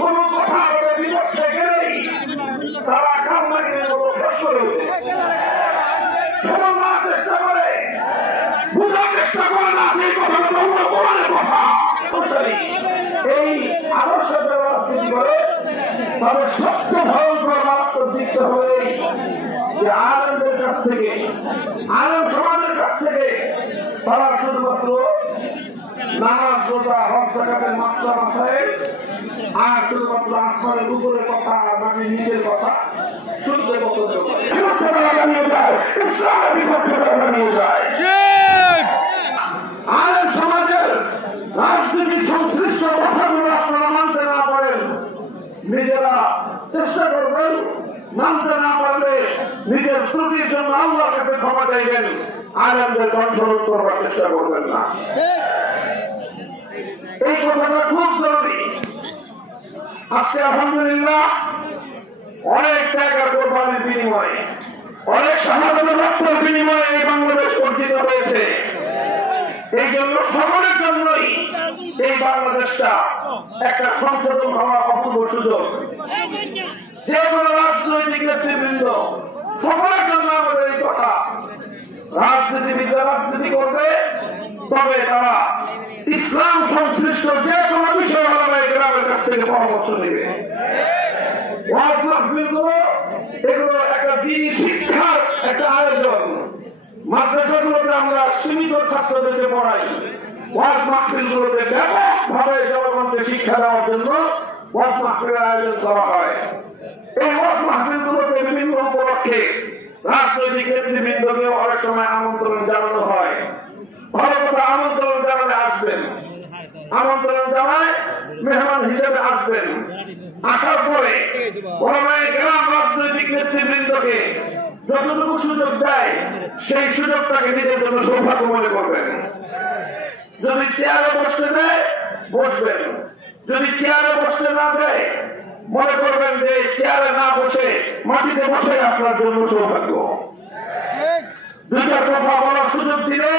কোন কথা বলে বিপক্ষে গেলেই তারা কান্নাকে শেষ করে চেষ্টা করে বোঝার চেষ্টা করে না যে কথাটা অন্য কোরআনের কথা। এই আদর্শের রাজনীতি করে তবে সবচেয়ে ভয়ঙ্কর মারাত্মক দিকটা হবে যে আলেমদের কাছ থেকে, আলেম সমাজের কাছ থেকে তারা শুধুমাত্র নামাজ রোজা হজ যাকাতের মাসলা মাসায়েল আর শুধুমাত্র আসমানের উপরের কথা আর মানে নিজের কথা শুনতে পছন্দ করে, জানিয়ে যায় ইসলামের বিপক্ষে জানিয়ে যায়। আলেম সমাজের রাজনীতির সংশ্লিষ্ট কথাগুলো আপনারা মানতে না পারেন, নিজেরা চেষ্টা করবেন, মানতে না পারলে নিজের ত্রুটির জন্য আল্লাহর কাছে ক্ষমা চাইবেন, আলেমদের কন্ট্রোল করবার চেষ্টা করবেন না। এই কথাটা খুব জরুরি। আজকে আলহামদুলিল্লাহ অনেক টাকার কোরবানির বিনিময়ে, অনেক শাহাদাতের রক্তের বিনিময়ে এই বাংলাদেশ অর্জিত হয়েছে। এই জন্য সকলের জন্যই এই বাংলাদেশটা একটা সংশোধন হওয়া অপূর্ব সুযোগ। যে কোনো রাজনৈতিক নেতৃবৃন্দ সকলের জন্য আমাদের এই কথা, রাজনীতিবিদরা রাজনীতি করবে তবে তারা ইসলাম সংশ্লিষ্ট যে কোনো বিষয় ওলামায়ে কেরামের কাছ থেকে পরামর্শ নেবে। ওয়াজ মাহফিলগুলো এগুলো একটা দ্বীনি শিক্ষার একটা আয়োজন। মাদ্রাসাগুলোতে আমরা সীমিত ছাত্রদেরকে পড়াই, ওয়াজ মাহফিলগুলোতে ব্যাপকভাবে জনগণকে শিক্ষা দেওয়ার জন্য ওয়াজ মাহফিলের আয়োজন করা হয়। এই ওয়াজ মাহফিলগুলোতে বিভিন্ন উপলক্ষে রাজনৈতিক নেতৃবৃন্দকে অনেক সময় আমন্ত্রণ জানানো হয়। ভালো কথা, আমন্ত্রণ জানালে আসবেন, আমন্ত্রণ জানায় মেহমান হিসেবে আসবেন। আসার পরে ওলামায়ে কেরাম রাজনৈতিক নেতৃবৃন্দকে যতটুকু সুযোগ দেয় সেই সুযোগটাকে নিজের জন্য সৌভাগ্য মনে করবেন। যদি চেয়ারে বসতে দেয় বসবেন, যদি চেয়ারে বসতে না দেয় মনে করবেন যে চেয়ারে না বসে মাটিতে বসে আপনার জন্য সৌভাগ্য। দুইটা কথা বলার সুযোগ দিলে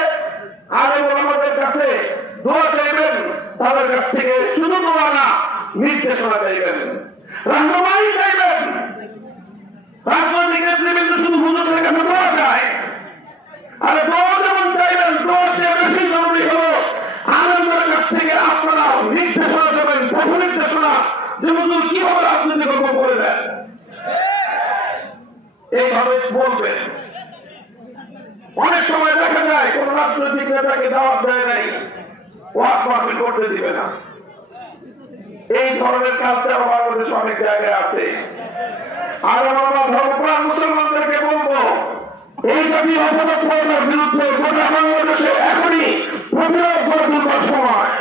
আলেম ওলামাদের কাছে দোয়া চাইবেন, তাদের কাছ থেকে শুধু দোয়া না নির্দেশনা চাইবেন, রাহনুমাই চাইবেন। রাজনৈতিক নেতৃবৃন্দ শুধু হুজুরের কাছে দোয়া চায়, আর দোয়া যেমন চাইবেন দোয়ার চেয়ে বেশি জরুরি হলো আলেমদের কাছ থেকে আপনারা নির্দেশনা দেবেন, পথ নির্দেশনা যে হুজুর কিভাবে রাজনীতি করবো করে দেন, এইভাবে বলবেন। অনেক সময় দেখা যায় কোন রাজনৈতিক নেতাকে দাওয়াত দেয় নাই, ওয়াজ মাহফিল করতে দিবে না। এই ধরনের কাজটা বাংলাদেশে অনেক জায়গায় আছে। আর আমরা ধর্মপ্রাণ মুসলমানদেরকে বলবো, এই জাতীয় অপতৎপরতার বিরুদ্ধে গোটা বাংলাদেশে এখনই প্রতিরোধ গড়ে তুলবার সময়।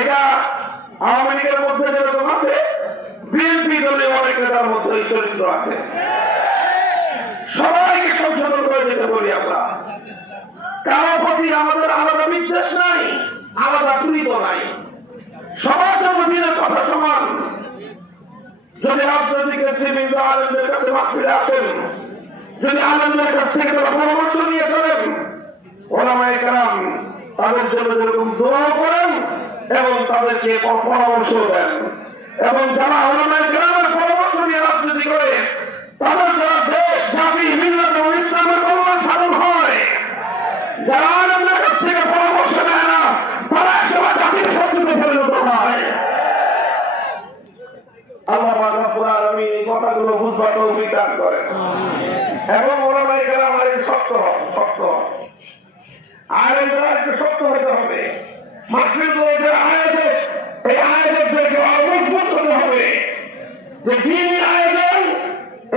এটা আওয়ামী লীগের মধ্যে যেরকম আছে, বিএনপি দলীয় অনেক নেতার মধ্যে এই চরিত্র আছে। সবাইকে সংশোধন করে দিতে বলি আমরা। কারো প্রতি আমাদের আলাদা বিদ্বেষ নাই, আলাদা পীড়িত নাই, সবার জন্য দিনের কথা সমান। যদি রাজনৈতিক নেতৃবৃন্দ আলেমদের কাছে মাহফিলে আসেন, যদি আলেমদের কাছ থেকে তারা পরামর্শ নিয়ে চলেন, ওলামায়ে কেরাম তাদের জন্য যেরকম দোয়া করেন এবং তাদেরকে পরামর্শ দেন, এবং যারা ওলামায়ে কেরামের পরামর্শ নিয়ে রাজনীতি করে তাদের দ্বারা দেশ, জাতি, মিল্লাত এবং ইসলামের কল্যাণ সাধন হয়। যারা আলেমদের কাছ থেকে পরামর্শ নেয় না তারা একসময় জাতির শত্রুতে পরিণত হয়। আল্লাহ পাক রব্বুল আলামিন এই কথাগুলো বুঝবার তৌফিক দান করেন। এবং ওলামায়ে কেরাম একটু শক্ত আলেমরা একটু শক্ত হতে হবে। মাহফিলগুলো যে আয়োজন, এই আয়োজনকে মজবুত হতে হবে। যে দ্বীনি আয়োজন,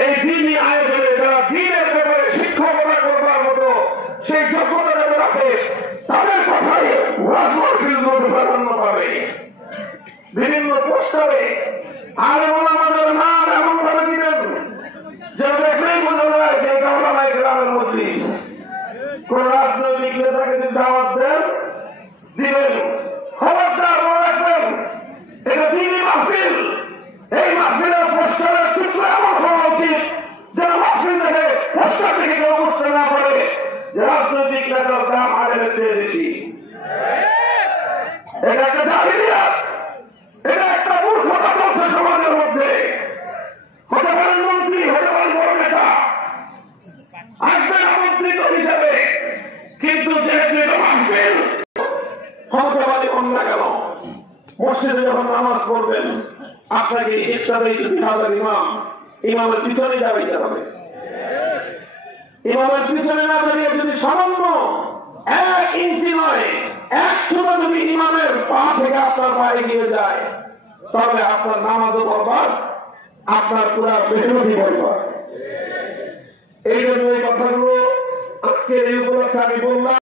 এই দ্বীনি আয়োজনে যারা দ্বীনের ব্যাপারে শিক্ষকতা করবার মতো সেই যোগ্যতা যাদের আছে তাদের কথাই ওয়াজ মাহফিলগুলোতে প্রাধান্য পাবে। বিভিন্ন পোস্টারে আলেম ওলামাদের নাম এমন ভাবে দিবেন যে দেখলেই বোঝা যায় যে এটা ওলামায়ে কেরামের মজলিস। কোন রাজনৈতিক নেতাকে যদি দাওয়াত দেন দিবেন, খবরদার মনে রাখবেন এটা দ্বীনি মাহফিল। এই মাহফিলের পোস্টারের চিত্র এমন হওয়া উচিত যেন মাহফিল দেখে পোস্টার থেকে কেউ বুঝতে না পারে যে রাজনৈতিক নেতার দাম আলেমের চেয়ে বেশি। আসবেন আমন্ত্রিত হিসাবে, কিন্তু যেহেতু এটা মাহফিল, ক্ষমতাবাদী হন না কেন, মসজিদে যখন নামাজ পড়বেন আপনাকে ইফতারে 2000 ইমামের পিছনে দাঁড়াইতে হবে। ইমামের পিছনে না দাঁড়িয়ে যদি সামান্য 1 ইঞ্চি নয় 1 সুতা যদি ইমামের পা থেকে আপনার পায়ে গিয়ে যায়, তাহলে আপনার নামাজও বরবাদ, আপনার পুরা মেহনতি বরবাদ। এই জন্য এই কথাগুলো আজকের এই উপলক্ষে আমি বললাম।